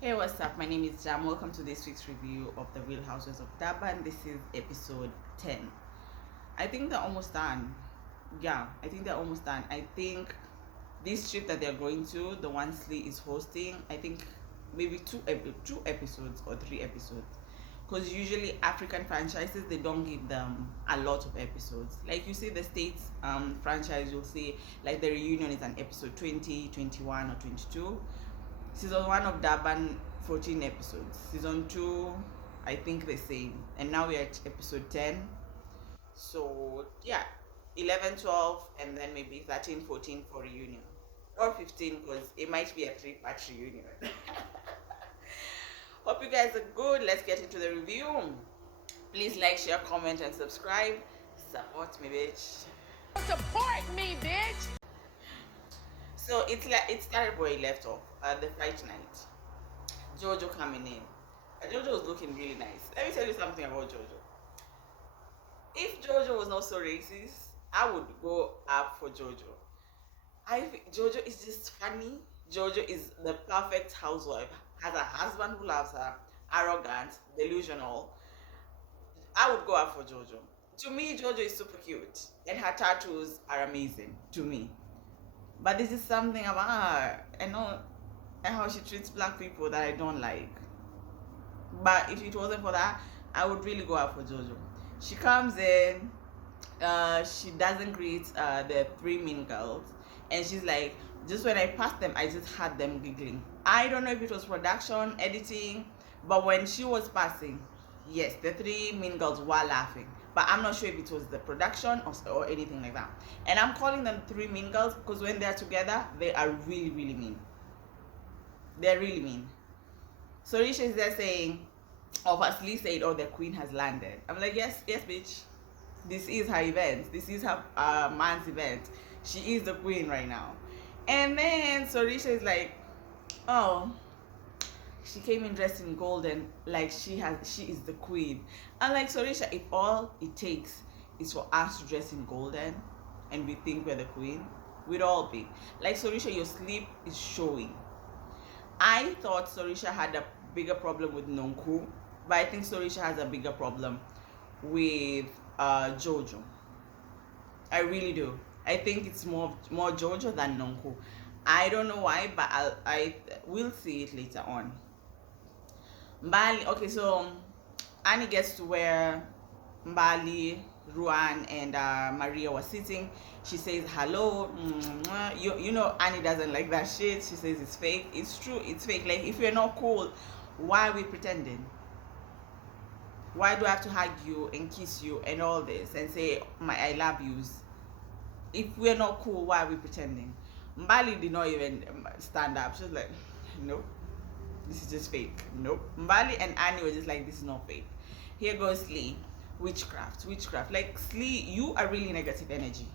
Hey, what's up? My name is Jam. Welcome to this week's review of the Real Housewives of Durban. This is episode 10. I think they're almost done. Yeah, I think they're almost done. I think this trip that they're going to, the one Slee is hosting, I think maybe two episodes or three episodes. Because usually African franchises, they don't give them a lot of episodes. Like you see the States franchise, you'll see like the reunion is an episode 20, 21, or 22. Season 1 of Durban, 14 episodes. Season 2, I think the same. And now we're at episode 10. So, yeah, 11, 12, and then maybe 13, 14 for reunion. Or 15, because it might be a 3-part reunion. Hope you guys are good. Let's get into the review. Please like, share, comment, and subscribe. Support me, bitch. Support me, bitch! So it started where he left off. The fight night. Jojo coming in. Jojo was looking really nice. Let me tell you something about Jojo. If Jojo was not so racist, I would go up for Jojo. I think Jojo is just funny. Jojo is the perfect housewife. Has a husband who loves her, arrogant, delusional. I would go up for Jojo. To me, Jojo is super cute, and her tattoos are amazing to me. But this is something about her, and how she treats black people that I don't like. But if it wasn't for that, I would really go out for Jojo. She comes in, she doesn't greet the three mean girls, and she's like, just when I passed them, I just had them giggling. I don't know if it was production, editing, but when she was passing, yes, the three mean girls were laughing. But I'm not sure if it was the production or anything like that. And I'm calling them three mean girls because when they're together, they are really, really mean. They're really mean. So Risha is there saying, or firstly said, oh, the queen has landed. I'm like, yes, bitch. This is her event. This is her man's event. She is the queen right now. And then Sorisha is like, oh, she came in dressed in gold and like she is the queen. And like Sorisha, if all it takes is for us to dress in golden and we think we're the queen, we'd all be. Like Sorisha, your sleep is showing. I thought Sorisha had a bigger problem with Nonku, but I think Sorisha has a bigger problem with Jojo. I really do. I think it's more Jojo than Nonku. I don't know why, but I will see it later on. Mbali, okay, so Annie gets to where Mbali, Ruan, and Maria were sitting. She says hello. You know Annie doesn't like that shit. She says it's fake. It's true. It's fake. Like if you're not cool, why are we pretending? Why do I have to hug you and kiss you and all this and say my I love yous? If we're not cool, why are we pretending? Mbali did not even stand up. She was like, nope, this is just fake. Nope. Mbali and Annie were just like, this is not fake. Here goes Slee. Witchcraft. Like Slee, you are really negative energy.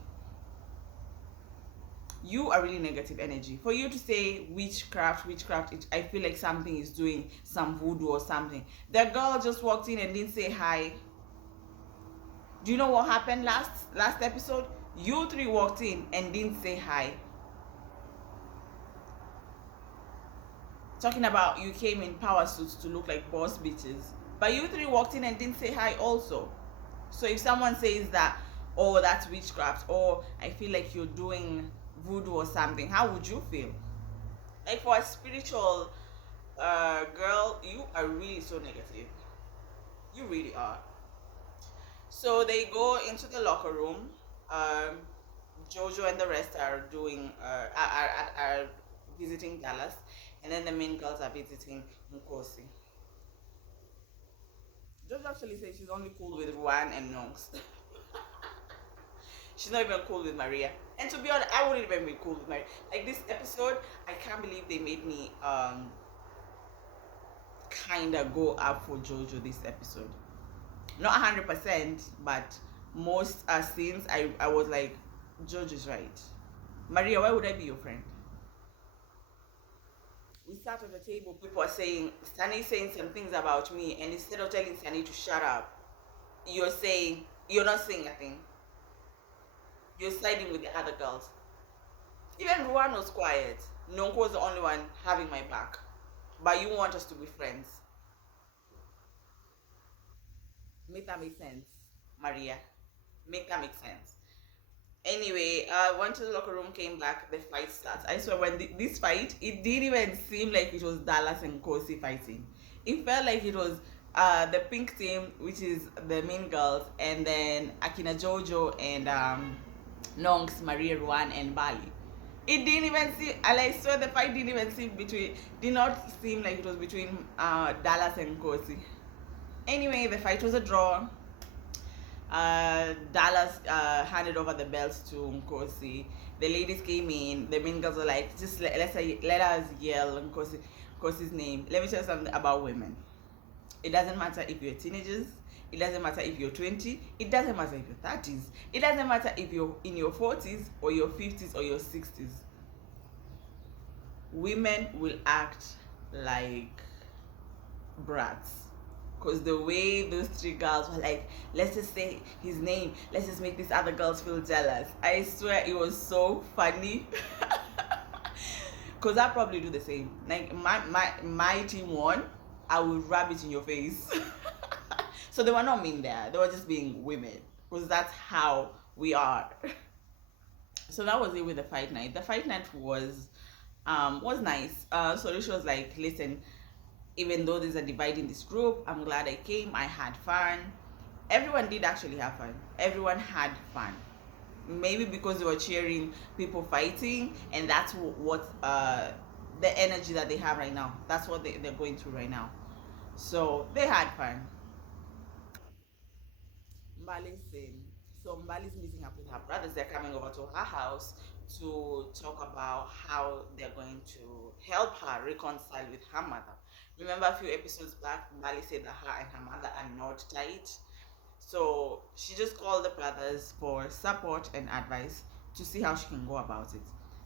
You are really negative energy. For you to say witchcraft, I feel like something is doing some voodoo or something. The girl just walked in and didn't say hi. Do you know what happened last episode? You three walked in and didn't say hi. Talking about you came in power suits to look like boss bitches. But you three walked in and didn't say hi also. So if someone says that, oh, that's witchcraft, or I feel like you're doing voodoo or something, how would you feel? Like for a spiritual girl, you are really so negative. You really are. So they go into the locker room. Jojo and the rest are doing are visiting Dallas, and then the main girls are visiting Nkosi. Jojo actually says she's only cool with Juan and Nongs. She's not even cool with Maria. And to be honest, I wouldn't even be cool with Maria. Like this episode, I can't believe they made me kinda go up for Jojo this episode. Not 100%, but most scenes I was like, Jojo's right. Maria, why would I be your friend? We sat at the table, people are saying, Sunny saying some things about me, and instead of telling Sunny to shut up, you're not saying a thing. You're siding with the other girls. Even Ruan was quiet. Nonko was the only one having my back. but you want us to be friends. Make that make sense, Maria. Make that make sense. Anyway, went to the locker room, came back, the fight starts. I swear, when this fight, it didn't even seem like it was Dallas and Nkosi fighting. It felt like it was the pink team, which is the mean girls, and then Akina Jojo and Nonks, Maria Ruan, and Bali. It didn't even seem, I swear the fight didn't even seem between, did not seem like it was between Dallas and Nkosi. Anyway, the fight was a draw. Dallas handed over the belts to Nkosi. The ladies came in. The mean girls were like, just let us yell Nkosi's name. Let me tell you something about women. It doesn't matter if you're teenagers. It doesn't matter if you're 20. It doesn't matter if you're 30s. It doesn't matter if you're in your 40s or your 50s or your 60s. Women will act like brats. Because the way those three girls were like, let's just say his name, let's just make these other girls feel jealous. I swear it was so funny. Because I probably do the same. Like my team won, I would rub it in your face. So they were not mean there. They were just being women. Because that's how we are. So that was it with the fight night. The fight night was nice. So she was like, listen, even though there's a divide in this group, I'm glad I came. I had fun. Everyone did actually have fun. Everyone had fun. Maybe because they were cheering people fighting, and that's what the energy that they have right now. That's what they're going through right now. So they had fun. Mbali's so Mbali's meeting up with her brothers. They're coming over to her house to talk about how they're going to help her reconcile with her mother. Remember a few episodes back, Mbali said that her and her mother are not tight. So she just called the brothers for support and advice to see how she can go about it.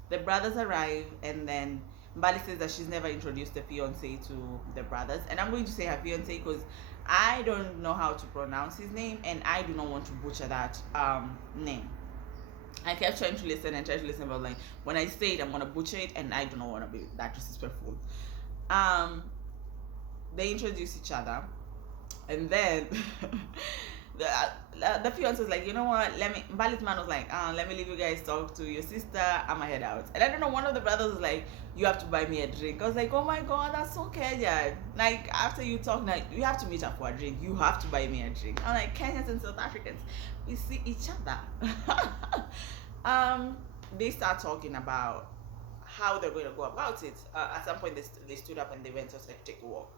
The brothers arrive, and then Mbali says that she's never introduced the fiance to the brothers. And I'm going to say her fiance because I don't know how to pronounce his name, and I do not want to butcher that name. I kept trying to listen and try to listen, but like when I say it, I'm gonna butcher it, and I do not want to be that disrespectful. They introduce each other, and then the fiance was like, you know what? Mbali's man was like, let me leave you guys talk to your sister. I'ma head out. And I don't know. One of the brothers was like, you have to buy me a drink. I was like, oh my god, that's so Kenyan. Like after you talk, like you have to meet up for a drink. You have to buy me a drink. I'm like, Kenyans and South Africans, we see each other. They start talking about how they're going to go about it. At some point, they stood up and they went to like take a walk.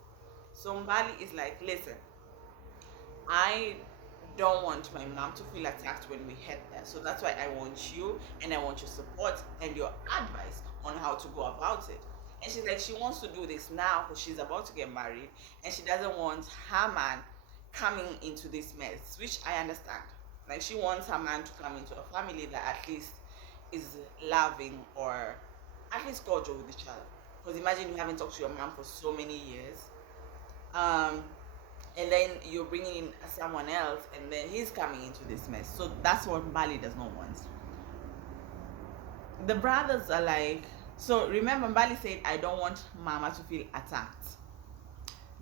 So Mbali is like, listen, I don't want my mom to feel attacked when we head there. So that's why I want you, and I want your support and your advice on how to go about it. And she's like, she wants to do this now because she's about to get married, and she doesn't want her man coming into this mess, which I understand. Like she wants her man to come into a family that at least is loving, or at least cordial with each other. Because imagine you haven't talked to your mom for so many years. And then you're bringing in someone else, and then he's coming into this mess. So that's what Mbali does not want. The brothers are like, so remember Mbali said, I don't want mama to feel attacked.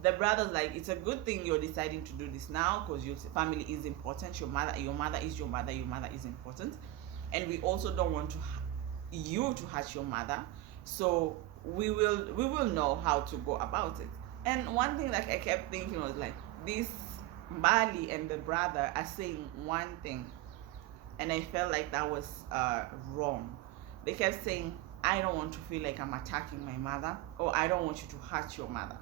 The brothers like, it's a good thing you're deciding to do this now because your family is important. Your mother is your mother. Your mother is important, and we also don't want you to hurt your mother. So we will know how to go about it. And one thing that I kept thinking was like, this Mbali and the brother are saying one thing, and I felt like that was wrong. They kept saying, I don't want to feel like I'm attacking my mother, or I don't want you to hurt your mother.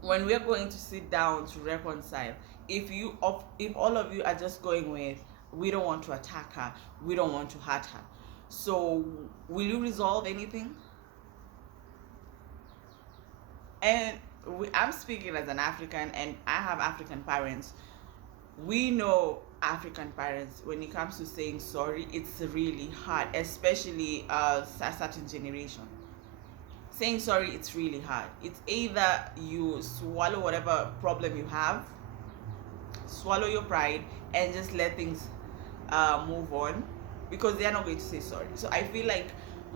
When we're going to sit down to reconcile, if all of you are just going with, we don't want to attack her, we don't want to hurt her, so will you resolve anything? And I'm speaking as an African, and I have African parents. We know African parents, when it comes to saying sorry, it's really hard, especially a certain generation. Saying sorry, it's really hard. It's either you swallow whatever problem you have, swallow your pride, and just let things move on, because they are not going to say sorry. So I feel like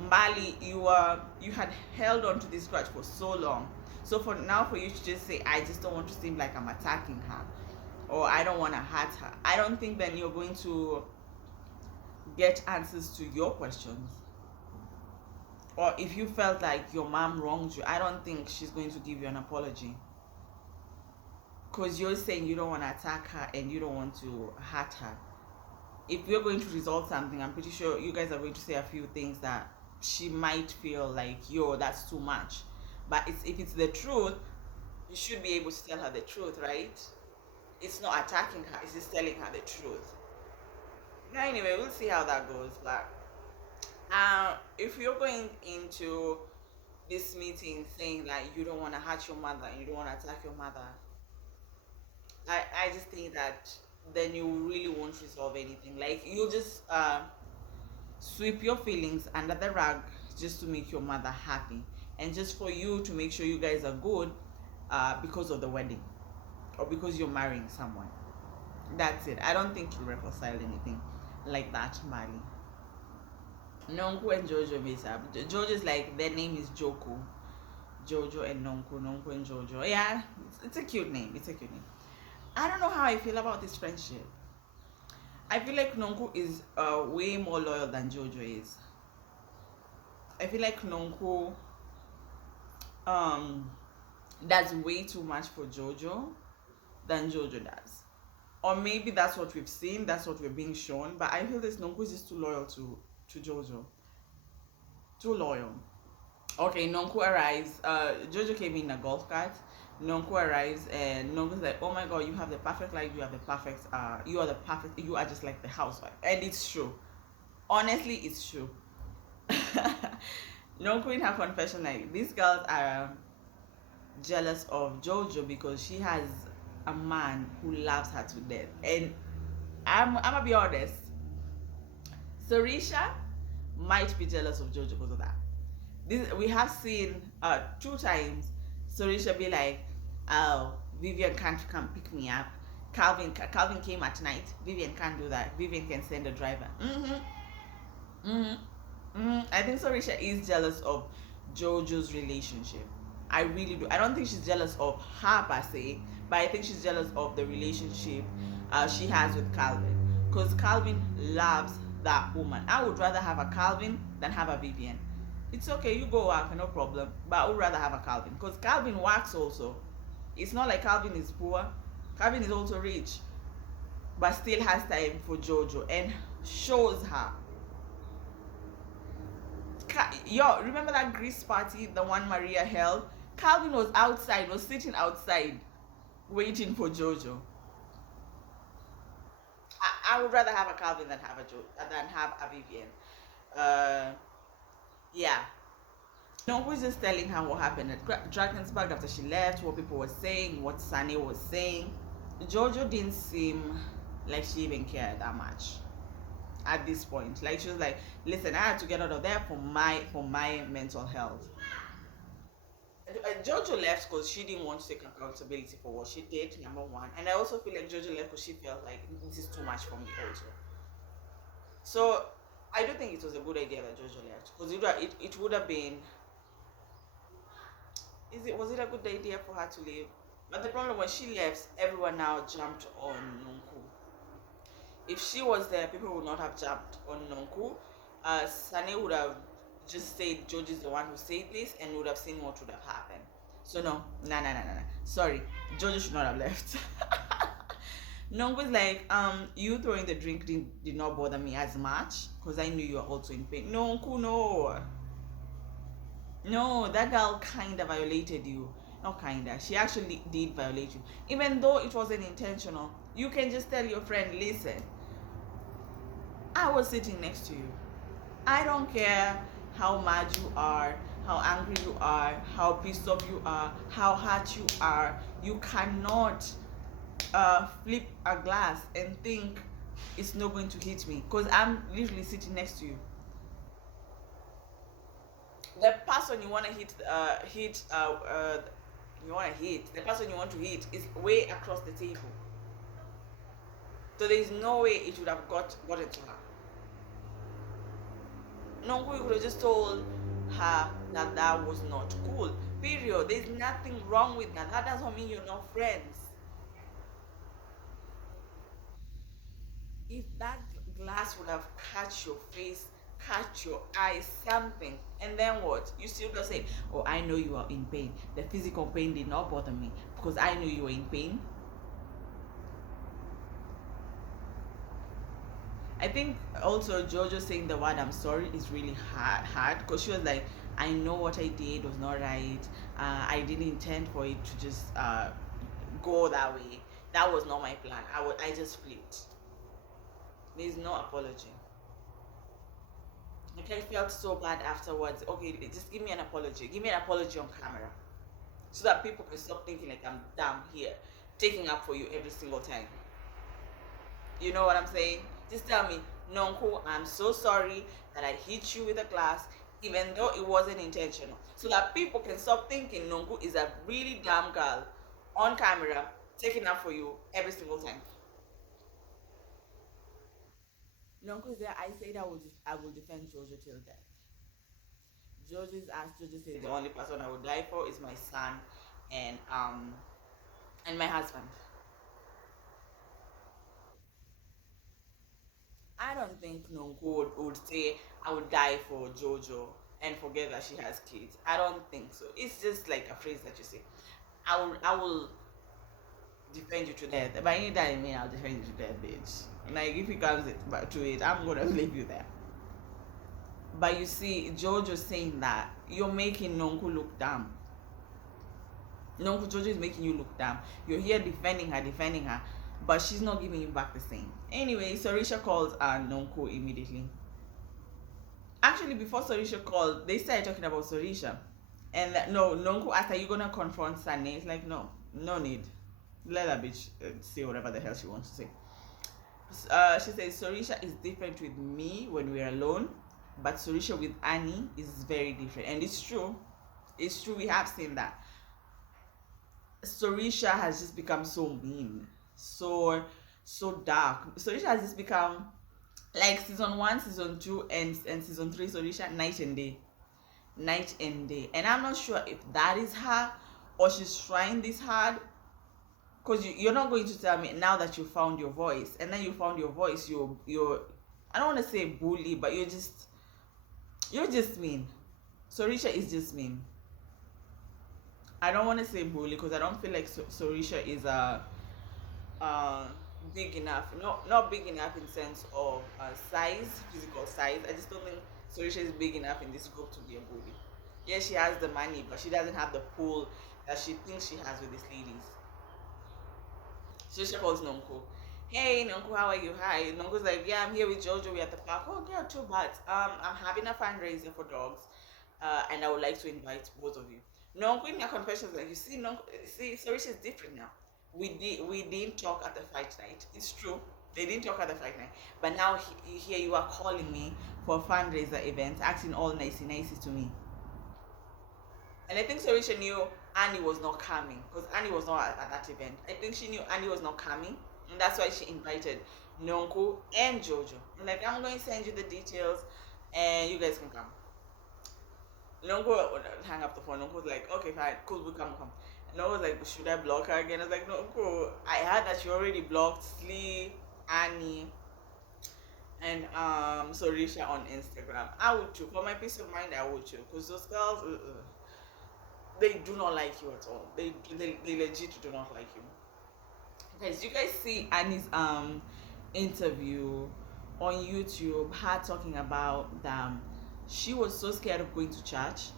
Mbali, you had held on to this grudge for so long, So for now, for you to just say, I just don't want to seem like I'm attacking her, or I don't want to hurt her, I don't think then you're going to get answers to your questions. Or if you felt like your mom wronged you, I don't think she's going to give you an apology. Because you're saying you don't want to attack her and you don't want to hurt her. If we're going to resolve something, I'm pretty sure you guys are going to say a few things that she might feel like, yo, that's too much. But if it's the truth, you should be able to tell her the truth, right? It's not attacking her, it's just telling her the truth. Now, anyway, we'll see how that goes. But if you're going into this meeting saying like you don't want to hurt your mother and you don't want to attack your mother, I just think that then you really won't resolve anything. Like you'll just sweep your feelings under the rug just to make your mother happy and just for you to make sure you guys are good because of the wedding or because you're marrying someone. That's it. I don't think you'll reconcile anything like that, Mali. Nonku and Jojo meet up. Jojo's like, their name is Joko. Jojo and Nonku, Nonku and Jojo. Yeah, it's a cute name. It's a cute name. I don't know how I feel about this friendship. I feel like Nonku is way more loyal than Jojo is. I feel like Nonku does way too much for Jojo than Jojo does. Or maybe that's what we've seen, that's what we're being shown. But I feel this Nonku is just too loyal to Jojo. Too loyal. Okay, Nonku arrives. Jojo came in a golf cart. Nonku arrives and Nonku's like, oh my god, you have the perfect life, you have the perfect, you are just like the housewife. And it's true. Honestly, it's true. Nonku in her confession, like, these girls are jealous of Jojo because she has a man who loves her to death. And I'm gonna be honest, Sarisha might be jealous of Jojo because of that. We have seen 2 times Sarisha be like, oh, Vivian can't come pick me up. Calvin came at night. Vivian can't do that. Vivian can send a driver. I think Sarisha is jealous of Jojo's relationship. I really do. I don't think she's jealous of her per se, but I think she's jealous of the relationship she has with Calvin. Because Calvin loves that woman. I would rather have a Calvin than have a Vivian. It's okay, you go work, no problem. But I would rather have a Calvin. Because Calvin works also. It's not like Calvin is poor. Calvin is also rich. But still has time for Jojo and shows her. Yo, remember that Greece party, the one Maria held? Calvin was sitting outside, waiting for Jojo. I would rather have a Calvin than have a Vivian. Yeah. No, who's just telling her what happened at Drakensberg after she left, what people were saying, what Sunny was saying. Jojo didn't seem like she even cared that much at this point. Like she was like, listen, I had to get out of there for my mental health. Jojo left because she didn't want to take accountability for what she did, number one. And I also feel like Jojo left because she felt like this is too much for me also. So I don't think it was a good idea that Jojo left, because it would have been. Was it a good idea for her to leave? But the problem, when she left, everyone now jumped on Nonku. If she was there, people would not have jumped on Nonku. Sane would have just said Jojo is the one who said this and would have seen what would have happened. So no. Sorry, Jojo should not have left. Nonku's like, you throwing the drink did not bother me as much because I knew you were also in pain. Nonku, no. No, that girl kinda violated you. Not kinda. She actually did violate you. Even though it wasn't intentional. You can just tell your friend, listen, I was sitting next to you. I don't care how mad you are, how angry you are, how pissed off you are, how hurt you are. You cannot flip a glass and think it's not going to hit me, because I'm literally sitting next to you. The person you want to the person you want to hit is way across the table. So there is no way it would have gotten to her. No, we could have just told her that was not cool. Period. There's nothing wrong with that. That doesn't mean you're not friends. If that glass would have catch your face, catch your eyes, something, and then what? You still just say, "Oh, I know you are in pain. The physical pain did not bother me because I knew you were in pain." I think also Jojo saying the word "I'm sorry" is really hard because she was like, "I know what I did was not right. I didn't intend for it to just go that way. That was not my plan. I just flipped." There's no apology. Like I felt so bad afterwards. Okay, just give me an apology. Give me an apology on camera, so that people can stop thinking like I'm damn here, taking up for you every single time. You know what I'm saying? Just tell me, Nonko, I'm so sorry that I hit you with a glass, even though it wasn't intentional. So that people can stop thinking Nonko is a really damn girl on camera, taking up for you every single time. Nonko is there. I said I will defend Jojo till death. Jojo's asked Jojo said the only person I would die for is my son and my husband. I don't think Nonko would say I would die for Jojo and forget that she has kids. I don't think so. It's just like a phrase that you say. I will defend you to death. By any time I mean I'll defend you to death, bitch. Like if it comes to it, I'm gonna leave you there. But you see, Jojo saying that you're making Nonko look dumb. Nonko Jojo is making you look dumb. You're here defending her, but she's not giving you back the same. Anyway, Sorisha calls Nonko immediately. Actually, before Sorisha called, they started talking about Sorisha. And no, Nonko asked, "Are you gonna confront Sane?" It's like, no, no need. Let that bitch say whatever the hell she wants to say. She says Sorisha is different with me when we're alone, but Sorisha with Annie is very different. And it's true. It's true, we have seen that. Sorisha has just become so mean. So dark. Sorisha has just become like season 1, season 2, and season 3 Sorisha, night and day. Night and day. And I'm not sure if that is her or she's trying this hard, because you're not going to tell me now that you found your voice, and then you found your voice, you're I don't want to say bully, but you're just mean. Sorisha is just mean. I don't want to say bully because I don't feel like Sorisha is big enough. Not big enough in sense of size, physical size. I just don't think Sorisha is big enough in this group to be a bully. Yeah, she has the money, but she doesn't have the pull that she thinks she has with these ladies. Sorisha calls Nonko. "Hey Nonko, how are you?" "Hi." Nonko's like, "Yeah, I'm here with Jojo. We're at the park." "Oh girl, too bad. I'm having a fundraiser for dogs. And I would like to invite both of you." Nonko in her confession is like, "You see, Nonko, see, Sorisha is different now. We didn't talk at the fight night. It's true. They didn't talk at the fight night. But now here you are calling me for a fundraiser event, acting all nicey to me." And I think Sorisha knew Annie was not coming because Annie was not at that event. I think she knew Annie was not coming, and that's why she invited Nonko and Jojo. And like, "I'm going to send you the details, and you guys can come." Nonko would hang up the phone. Nonko was like, "Okay, fine, cool, we'll come." And I was like, "Should I block her again?" I was like, "Nonko, I heard that you already blocked Slee, Annie, and Sorisha on Instagram. I would too. For my peace of mind, I would too. Because those girls, they do not like you at all. They legit do not like you. Guys, you guys see Annie's interview on YouTube, her talking about she was so scared of going to church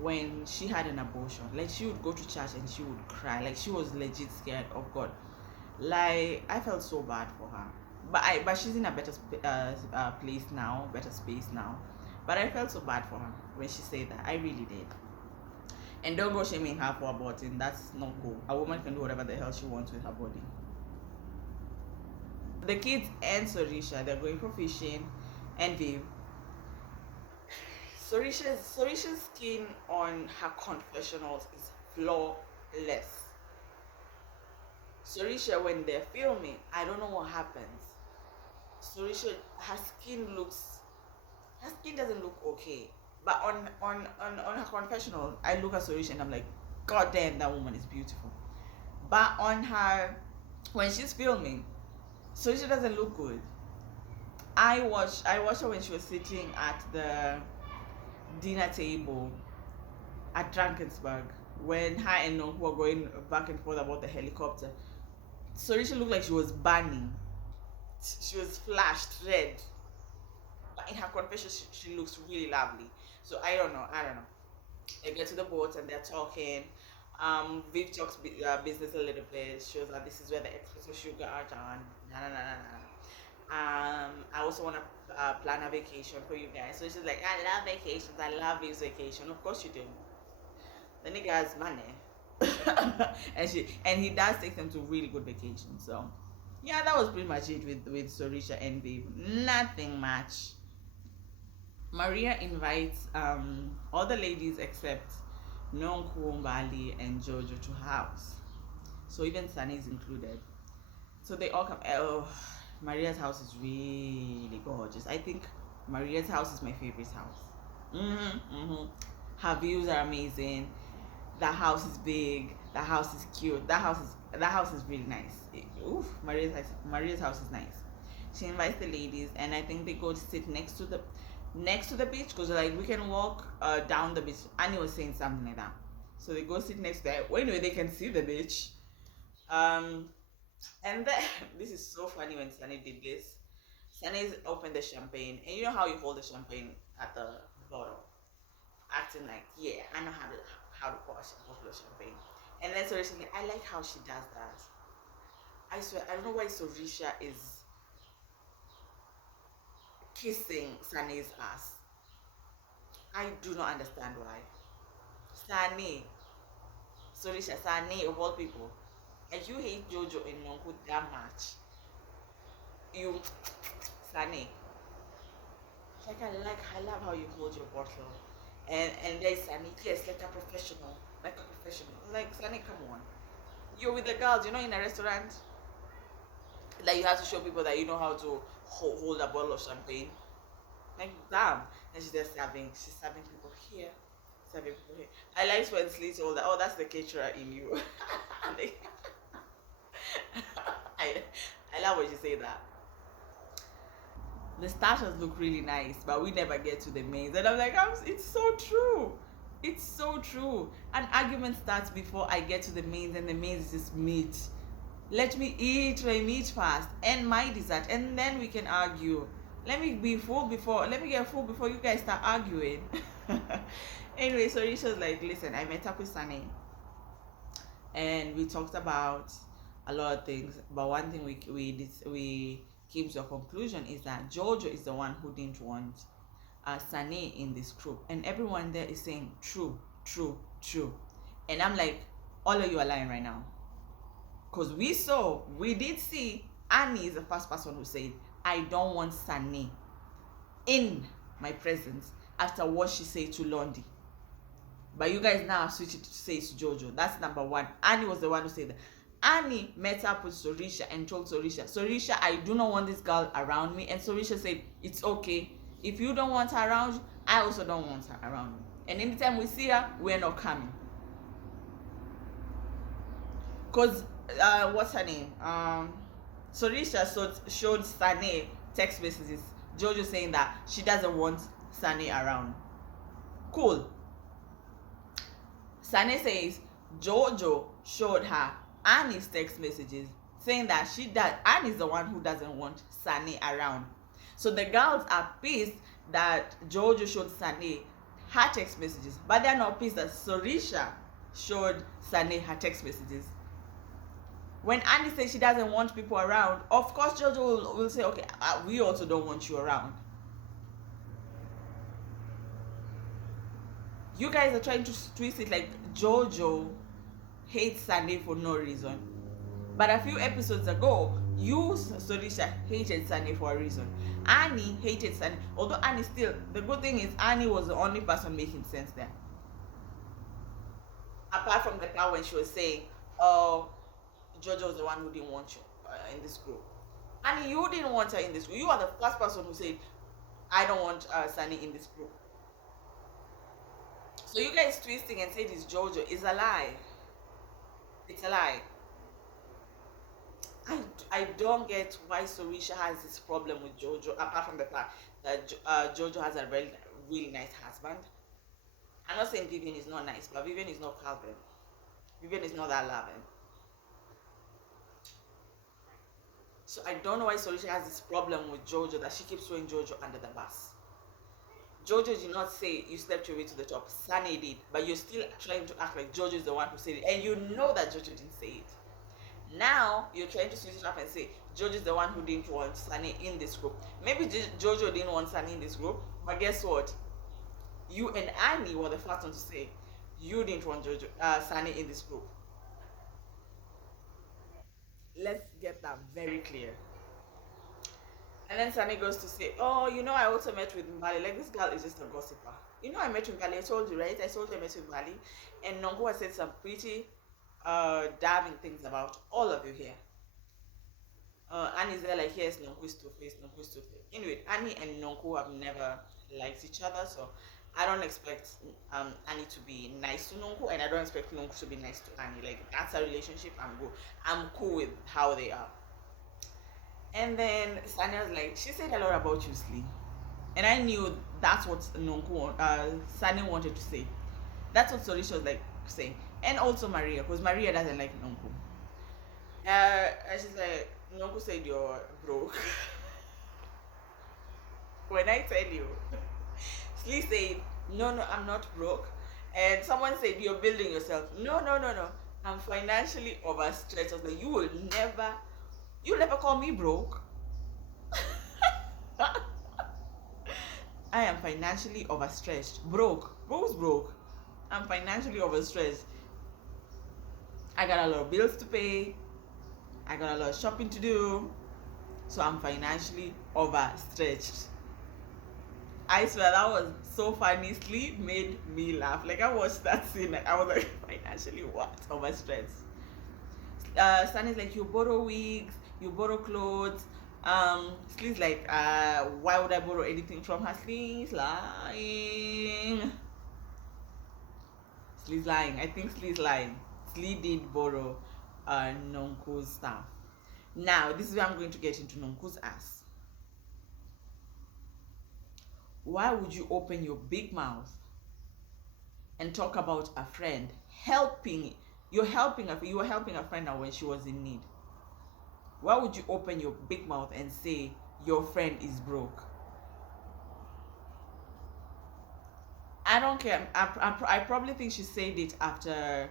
when she had an abortion. Like she would go to church and she would cry. Like she was legit scared of God. Like I felt so bad for her. But she's in a better place now, better space now. But I felt so bad for her when she said that. I really did. And don't go shaming her for aborting. That's not cool. A woman can do whatever the hell she wants with her body. The kids and Sorisha, they're going for fishing, and Viv. Sorisha's skin on her confessionals is flawless. Sorisha, when they're filming, I don't know what happens. Sorisha, her skin doesn't look okay. But on her confessional, I look at Sorisha and I'm like, God damn, that woman is beautiful. But on her, when she's filming, Sorisha doesn't look good. I watched her when she was sitting at the dinner table at Drankensburg when her and Nonku were going back and forth about the helicopter. Sorisha looked like she was burning. She was flashed red. But in her confession, she looks really lovely. So I don't know. They get to the boat and they're talking. Viv talks business a little bit. Shows that this is where the espresso sugar are done. I also want to plan a vacation for you guys. So she's like, I love vacations. I love Viv's vacation. Of course you do. The nigga has money. and he does take them to really good vacations. So yeah, that was pretty much it with Sorisha and Viv. Nothing much. Maria invites all the ladies except Nonku, Mbali, and Jojo to her house. So even Sunny is included. So they all come. Oh, Maria's house is really gorgeous. I think Maria's house is my favorite house. Her views are amazing. The house is big. The house is cute. That house is really nice. Maria's house is nice. She invites the ladies, and I think they go to sit next to the beach because like we can walk down the beach. Annie was saying something like that. So they go sit next to it. Well, anyway, they can see the beach. And then this is so funny when Sunny did this. Sunny's opened the champagne, and you know how you hold the champagne at the bottle, acting like, yeah, I know how to pour a bottle of champagne. And then Sorisha, I like how she does that. I swear, I don't know why Sorisha is kissing Sunny's ass. I do not understand why. Sunny, Sorisha, Sunny of all people. And you hate Jojo and Nonku that much. You, Sunny. Like I love how you hold your bottle. And there's Sunny, yes, like a professional. Like Sunny, come on. You're with the girls, you know, in a restaurant. Like you have to show people that you know how to hold a bottle of champagne. Like damn. And she's serving people here. Serving people here. I like when Slee told that, oh, that's the caterer in you. I love when she say that. The starters look really nice, but we never get to the mains. And I'm like, it's so true. It's so true. An argument starts before I get to the mains, and the mains is just meat. Let me eat my meat first and my dessert, and then we can argue. Let me get full before you guys start arguing. Anyway, so Risha's like, listen, I met up with Sunny, and we talked about a lot of things, but one thing we came to a conclusion is that Jojo is the one who didn't want Sunny in this group, and everyone there is saying true, and I'm like, all of you are lying right now, because we did see Annie is the first person who said, I don't want Sunny in my presence after what she said to Londi. But you guys now have switched it to say it's Jojo. That's number one. Annie was the one who said that. Annie met up with Sorisha and told Sorisha, I do not want this girl around me. And Sorisha said, it's okay. If you don't want her around you, I also don't want her around me. And anytime we see her, we're not coming. Because, what's her name? Sorisha showed Sunny text messages. Jojo saying that she doesn't want Sunny around. Cool. Sunny says Jojo showed her Annie's text messages saying that Annie's the one who doesn't want Sunny around. So the girls are pissed that Jojo showed Sunny her text messages, but they're not pissed that Sorisha showed Sunny her text messages. When Annie says she doesn't want people around, of course Jojo will say, okay, we also don't want you around. You guys are trying to twist it like Jojo hates Sunny for no reason. But a few episodes ago, Sorisha, hated Sunny for a reason. Annie hated Sunny. Although Annie still, the good thing is Annie was the only person making sense there. Apart from the part when she was saying, oh, Jojo was the one who didn't want you in this group. Annie, you didn't want her in this group. You are the first person who said, I don't want Sunny in this group. So you guys twisting and saying it's Jojo is a lie. It's a lie. I don't get why Sorisha has this problem with Jojo, apart from the fact that Jojo has a really nice husband. I'm not saying Vivian is not nice, but Vivian is not Calvin. Vivian is not that loving. So I don't know why Sorisha has this problem with Jojo, that she keeps throwing Jojo under the bus. Jojo did not say you slept your way to the top. Sunny did, but you're still trying to act like Jojo is the one who said it, and you know that Jojo didn't say it. Now you're trying to switch it up and say Jojo is the one who didn't want Sunny in this group. Maybe Jojo didn't want Sunny in this group, but guess what? You and Annie were the first one to say you didn't want Sunny in this group. Let's get that very clear. And then Sunny goes to say, "Oh, you know, I also met with Mbali. Like, this girl is just a gossiper. You know, I met with Mbali. I told you, right? I told you I met with Mbali. And Nongo has said some pretty damning things about all of you here. Annie's there like, yes, Nongo is two-faced, Nongo is two-faced. Anyway, Annie and Nongo have never liked each other, so I don't expect Annie to be nice to Nongo, and I don't expect Nongo to be nice to Annie. Like, that's a relationship. I'm cool with how they are." And then Sanya was like, she said a lot about you, Slee. And I knew that's what Sanya wanted to say. That's what Sorisha was like saying. And also Maria, because Maria doesn't like Nonku. And she's like, Nonku said you're broke. When I tell you, Slee said, no, I'm not broke. And someone said, you're building yourself. No. I'm financially overstretched. I was like, you'll never call me broke. I am financially overstretched. Broke. Who's broke? I'm financially overstretched. I got a lot of bills to pay. I got a lot of shopping to do. So I'm financially overstretched. I swear that was so funny. Sleep made me laugh. Like, I watched that scene, like, I was like, financially what? Overstretched. Sunny's like, you borrow wigs, you borrow clothes. Slee's like, why would I borrow anything from her? Slee's lying. Slee's lying. I think Slee's lying. Slee did borrow Nonko's stuff. Now, this is where I'm going to get into Nonko's ass. Why would you open your big mouth and talk about a friend helping? You were helping a friend now when she was in need. Why would you open your big mouth and say your friend is broke? I don't care. I probably think she said it after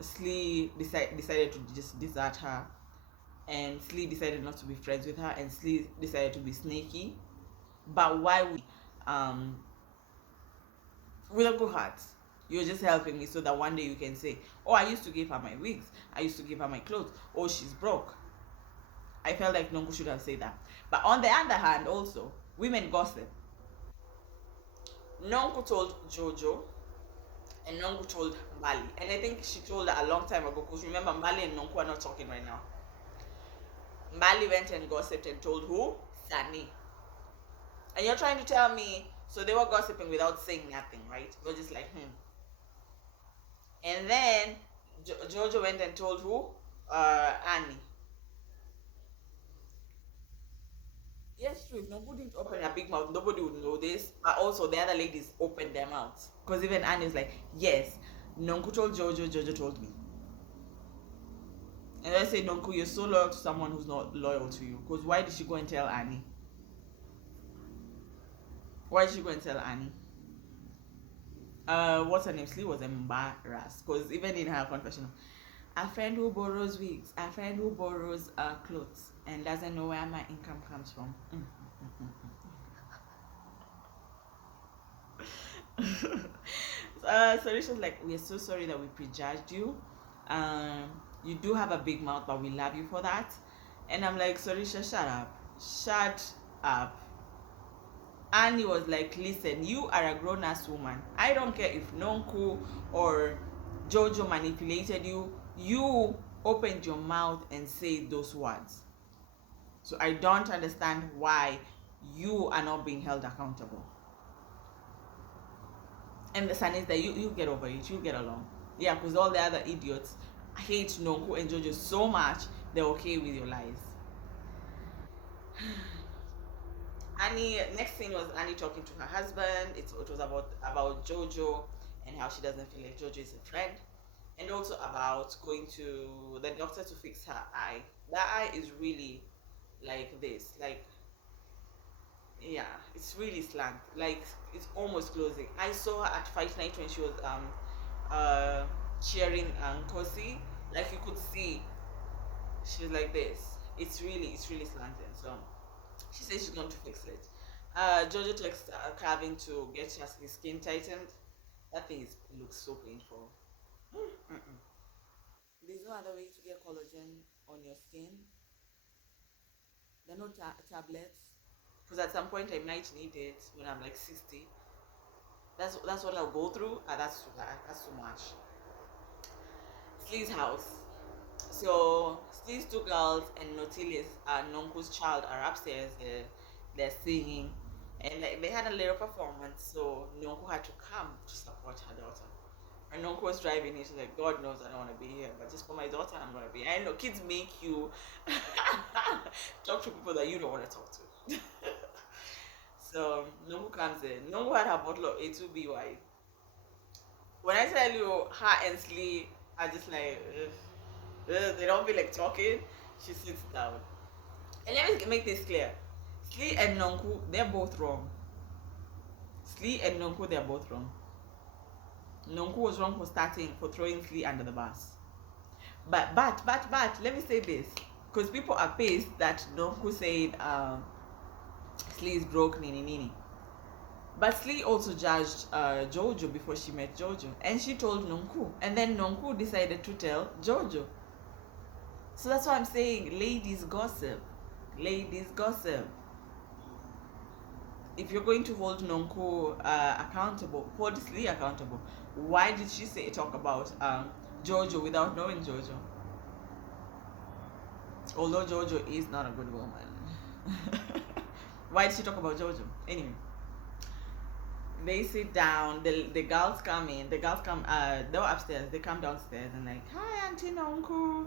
Slee decided to just desert her, and Slee decided not to be friends with her, and Slee decided to be snaky. But why would with a good heart? You're just helping me so that one day you can say, oh, I used to give her my wigs, I used to give her my clothes, oh, she's broke. I felt like Nongo should have said that. But on the other hand, also, women gossip. Nongo told Jojo, and Nongo told Mbali. And I think she told her a long time ago, because remember, Mbali and Nongo are not talking right now. Mbali went and gossiped and told who? Sunny. And you're trying to tell me, so they were gossiping without saying nothing, right? They were just like, And then Jojo went and told who? Annie. Yes, true. If nobody didn't open a big mouth, nobody would know this. But also, the other ladies opened their mouths. Because even Annie was like, yes, Nonku told Jojo, Jojo told me. And I say, Nonku, you're so loyal to someone who's not loyal to you. Because why did she go and tell Annie? Why did she go and tell Annie? What's her name? Slee was embarrassed. Because even in her confession, a friend who borrows wigs, a friend who borrows clothes, and doesn't know where my income comes from. So Risha's like, we're so sorry that we prejudged you. You do have a big mouth, but we love you for that. And I'm like, Sorisha, shut up. Annie was like, listen, you are a grown-ass woman. I don't care if Nonku or Jojo manipulated you. You opened your mouth and said those words. So I don't understand why you are not being held accountable. And the son is that you get over it, you get along. Yeah, because all the other idiots hate Nonku and Jojo so much, they're okay with your lies. Annie, next thing was Annie talking to her husband. It was about Jojo and how she doesn't feel like Jojo is a friend, and also about going to the doctor to fix her eye. That eye is really like this, like, yeah, it's really slant, like it's almost closing. I saw her at fight night when she was uh cheering Nkosi, like you could see she was like this. It's really slanted. So she says she's going to fix it. Jojo takes Calvin to get his skin tightened. That thing looks so painful. Mm-mm. There's no other way to get collagen on your skin. There are no tablets. Because at some point I might need it when I'm like 60. That's what I'll go through. That's too much. Slee's house. So these two girls and Nautilis, Nonku's child, are upstairs. They're singing, and they had a little performance. So Nonku had to come to support her daughter. And Nonku was driving here. She's like, God knows I don't want to be here, but just for my daughter, I'm gonna be. I know kids make you talk to people that you don't want to talk to. So Nonku comes in. Nonku had her bottle of A2BY. When I tell you, her and Slee are just like. They don't feel like talking. She sits down. And let me make this clear. Slee and Nonku, they're both wrong. Slee and Nonku, they're both wrong. Nonku was wrong for throwing Slee under the bus. But let me say this, because people are pissed that Nonku said Slee is broke, nini. But Slee also judged Jojo before she met Jojo, and she told Nonku, and then Nonku decided to tell Jojo. So that's why I'm saying ladies gossip. Ladies gossip. If you're going to hold Nonko accountable, hold Slee accountable. Why did she talk about Jojo without knowing Jojo? Although Jojo is not a good woman. Why did she talk about Jojo? Anyway. They sit down, the girls come in, they're upstairs, they come downstairs and like, hi Auntie Nonku.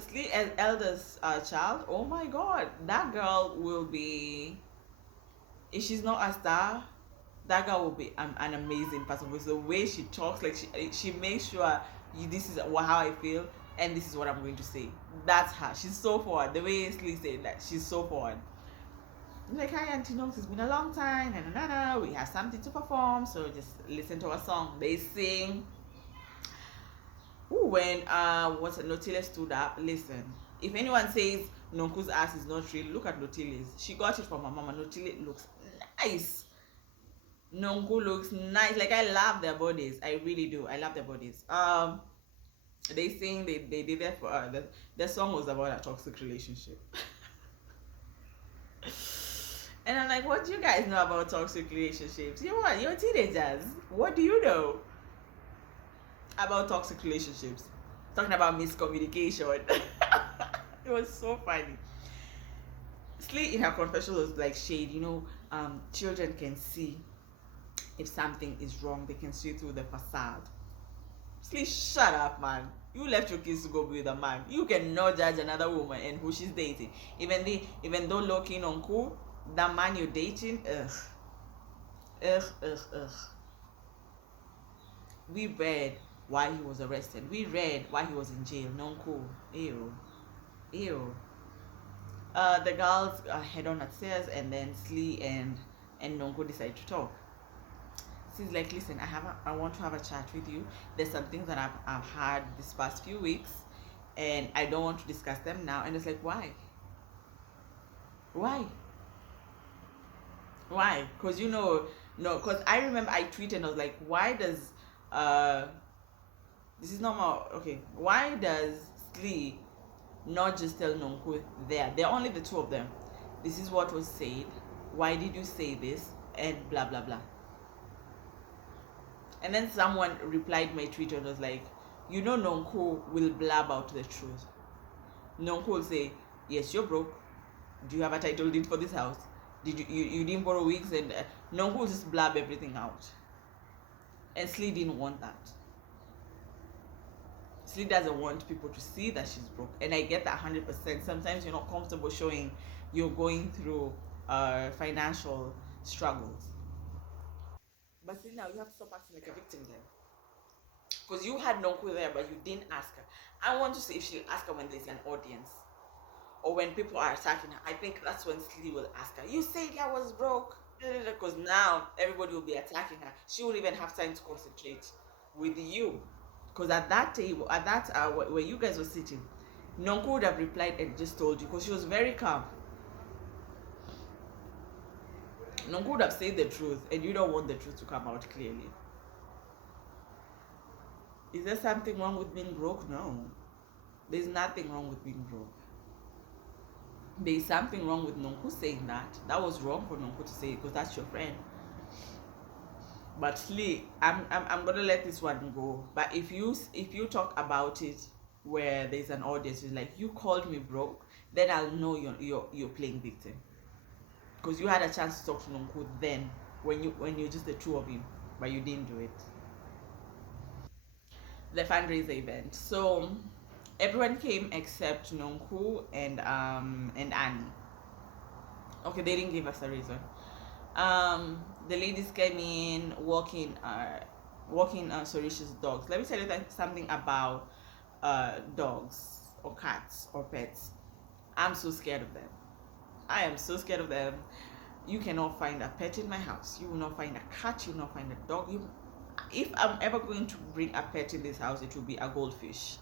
Slee eldest child, oh my god, that girl will be, if she's not a star, that girl will be an amazing person because the way she talks, like she makes sure this is how I feel and this is what I'm going to say. That's her. She's so forward. The way Slee said that, she's so forward. Like, hi Auntie Nonku, it's been a long time, we have something to perform, so just listen to a song. They sing. Ooh, when Nautilis stood up, listen, if anyone says Nonku's ass is not real, look at Nautilis. She got it from her mama. Nautilis looks nice. Nonku looks nice. Like, I love their bodies. I really do. I love their bodies. They sing, they did that for the song was about a toxic relationship. And I'm like, what do you guys know about toxic relationships? You're teenagers. What do you know about toxic relationships? Talking about miscommunication. It was so funny. Slee in her confession was like, shade, children can see if something is wrong. They can see through the facade. Slee, shut up, man. You left your kids to go be with a man. You cannot judge another woman and who she's dating. Even though looking on cool, that man you're dating, ugh. We read why he was arrested. We read why he was in jail. Nonku. Ew. The girls head on upstairs and then Slee and Nonku decide to talk. She's like, listen, I want to have a chat with you. There's some things that I've had this past few weeks and I don't want to discuss them now. And it's like, why? Because because I remember I tweeted and I was like, why does this is normal. Okay, why does Slee not just tell Nonku they're only the two of them, this is what was said, why did you say this, and blah blah blah. And then someone replied my tweet and was like, Nonku will blab out the truth. Nonku will say, yes, you're broke. Do you have a title deed for this house? Did you didn't borrow wigs? And Nonku will just blab everything out. And Slee didn't want that. Slee doesn't want people to see that she's broke, and I get that 100%. Sometimes you're not comfortable showing you're going through financial struggles, but see, now you have to stop acting like a victim then, because you had Nonku there, but you didn't ask her. I want to see if she'll ask her when there's an audience or when people are attacking her. I think that's when Slee will ask her, you said I was broke, because now everybody will be attacking her. She won't even have time to concentrate with you, because at that table, at that where you guys were sitting, Nonku would have replied and just told you, because she was very calm. Nonku would have said the truth, and you don't want the truth to come out clearly. Is there something wrong with being broke? No, there's nothing wrong with being broke. There's something wrong with Nonku saying that. That was wrong for Nonku to say it, because that's your friend. But Slee, I'm gonna let this one go. But if you talk about it where there's an audience, it's like you called me broke, then I'll know you're playing victim. Because you had a chance to talk to Nonku then when you're just the two of you, but you didn't do it. The fundraiser event. So everyone came except Nonku and Annie. Okay, they didn't give us a reason. The ladies came in walking Sorisha's dogs. Let me tell you something about dogs or cats or pets. I'm so scared of them. I am so scared of them. You cannot find a pet in my house. You will not find a cat. You will not find a dog. If I'm ever going to bring a pet in this house, it will be a goldfish.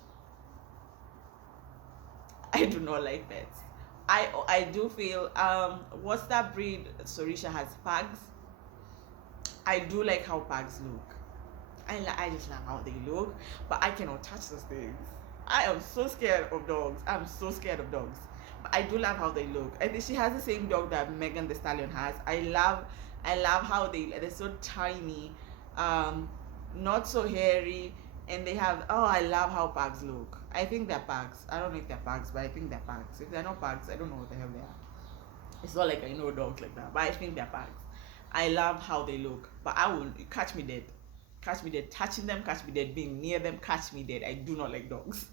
I do not like pets. I do feel what's that breed? Sorisha has pugs. I do like how pugs look. I just love how they look, but I cannot touch those things. I am so scared of dogs. I'm so scared of dogs. But I do love how they look. I think she has the same dog that Megan the Stallion has. I love how they're so tiny, not so hairy, and they have, oh, I love how pugs look. I think they're pugs. I don't know if they're pugs, but I think they're pugs. If they're not pugs, I don't know what the hell they are. It's not like I know dogs like that, but I think they're pugs. I love how they look, but I will catch me dead. Catch me dead touching them, catch me dead being near them, catch me dead. I do not like dogs.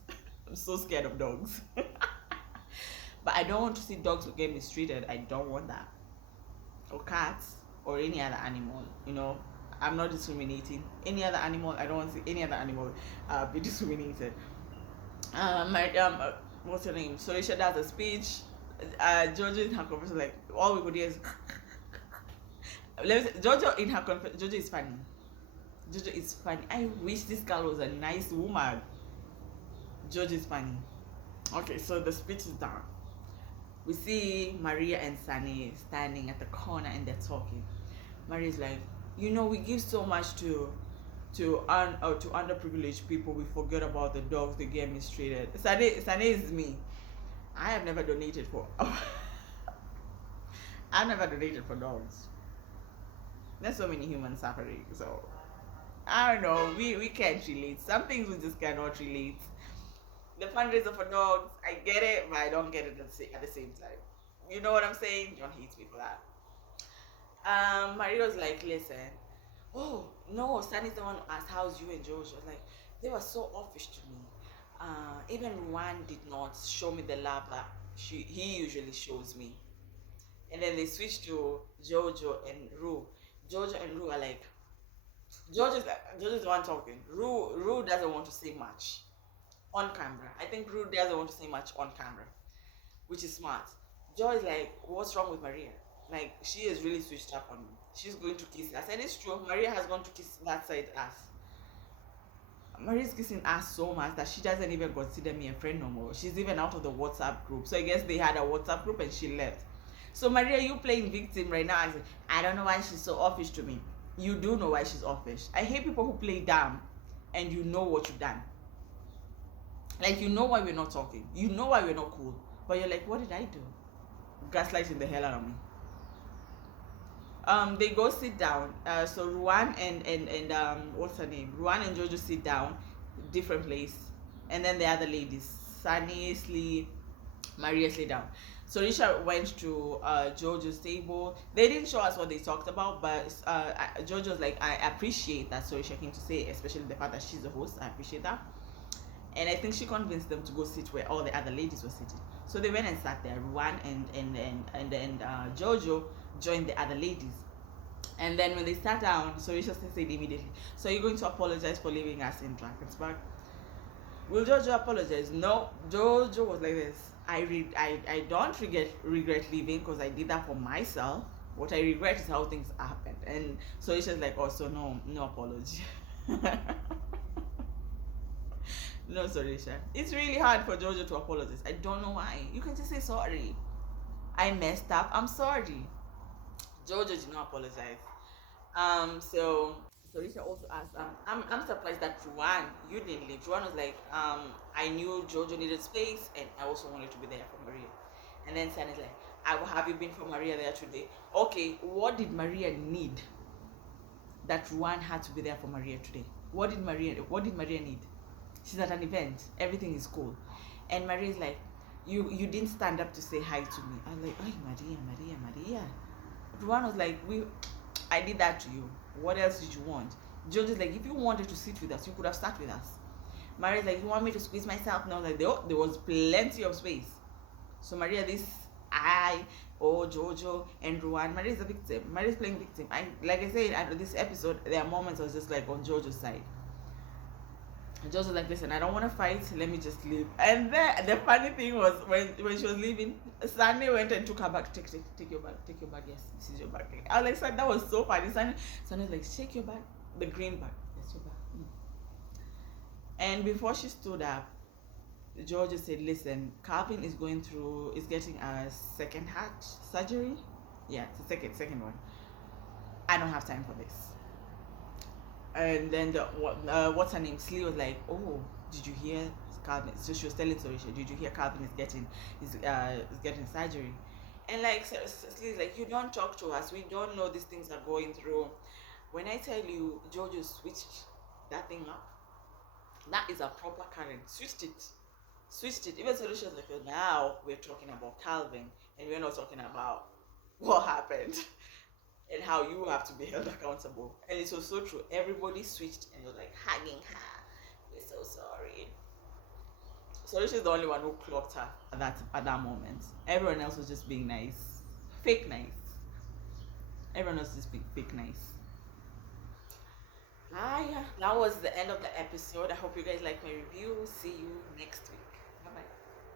I'm so scared of dogs. But I don't want to see dogs get mistreated. I don't want that. Or cats or any other animal, you know. I'm not discriminating. Any other animal, I don't want to see any other animal be discriminated. What's her name? Sorisha does a speech. Jojo in her conversation, like all we could hear is Jojo in her conversation. Jojo is funny. Jojo is funny. I wish this girl was a nice woman. Jojo is funny. Okay, so the speech is done. We see Maria and Sunny standing at the corner and they're talking. Maria's like, you know, we give so much to underprivileged people. We forget about the dogs. They get mistreated. Sunny is me. I have never donated for. I've never donated for dogs. There's so many humans suffering. So I don't know. We can't relate. Some things we just cannot relate. The fundraiser for dogs, I get it, but I don't get it at the same time. You know what I'm saying? John hates me for that. Maria was like, listen, oh no, Sunny's the one who asked how's you and Jojo. I was like, they were so offish to me. Even Juan did not show me the love that he usually shows me. And then they switched to Jojo and Rue. Jojo and Rue are like, Jojo's the one talking. Rue doesn't want to say much on camera. I think Rue doesn't want to say much on camera, which is smart. Joy is like, what's wrong with Maria? Like, she is really switched up on me. She's going to kiss us. And it's true, Maria has gone to kiss that side us. Maria's kissing us so much that she doesn't even consider me a friend no more. She's even out of the WhatsApp group. So I guess they had a WhatsApp group and she left. So Maria, you playing victim right now. I don't know why she's so offish to me. You do know why she's offish. I hate people who play dumb and you know what you've done. Like, you know why we're not talking. You know why we're not cool. But you're like, what did I do? Gaslighting the hell out of me. They go sit down. So Ruan and what's her name? Ruan and Jojo sit down, different place. And then the other ladies, Sunny, Slee, Maria stayed down. So Risha went to Jojo's table. They didn't show us what they talked about, but Jojo's like, I appreciate that Sorisha came to say, especially the fact that she's the host. I appreciate that. And I think she convinced them to go sit where all the other ladies were sitting. So they went and sat there. Ruan and Jojo joined the other ladies. And then when they sat down, Sorisha said immediately, "So you're going to apologize for leaving us in Drakensberg?" Will Jojo apologize? No. Jojo was like this. I don't regret leaving because I did that for myself. What I regret is how things happened. And so it's just like, oh, so no apology. No, Sorisha. It's really hard for Jojo to apologize. I don't know why. You can just say sorry. I messed up. I'm sorry. Jojo did not apologize. So Sorisha also asked, I'm surprised that Juan, you didn't leave. Juan was like, I knew Jojo needed space and I also wanted to be there for Maria. And then San is like, have you been for Maria there today? Okay, what did Maria need that Juan had to be there for Maria today? What did Maria need? She's at an event, everything is cool. And Maria's like, you didn't stand up to say hi to me. I'm like, oh, Maria. Juan was like, I did that to you. What else did you want? Jojo's like, if you wanted to sit with us, you could have sat with us. Maria's like, you want me to squeeze myself? No, like, there was plenty of space. So Maria, Jojo and Ruan, Maria's a victim. Maria's playing victim. Like I said, at this episode, there are moments I was just like on Jojo's side. And Jojo's like, listen, I don't want to fight. Let me just leave. And then the funny thing was when she was leaving, Sunny went and took her bag. Take your bag. Yes, this is your bag. I was like, that was so funny. Sunny was like, take your bag. The green bag. That's your bag. And before she stood up, Georgia said, listen, Calvin is getting a second heart surgery. Yeah, it's the second one. I don't have time for this. And then what's her name? Slee was like, oh, did you hear Calvin? So she was telling Sorisha, did you hear Calvin is getting surgery? And like Slee's like, you don't talk to us. We don't know these things are going through. When I tell you, Jojo switched that thing up. That is a proper current. Switched it. Even Sorisha was like, well, now we're talking about Calvin, and we're not talking about what happened. And how you have to be held accountable. And it was so true. Everybody switched and was like hugging her. We're so sorry. So she's the only one who clocked her at that moment. Everyone else was just being nice. Fake nice. Everyone else just being fake nice. Yeah. That was the end of the episode. I hope you guys like my review. See you next week.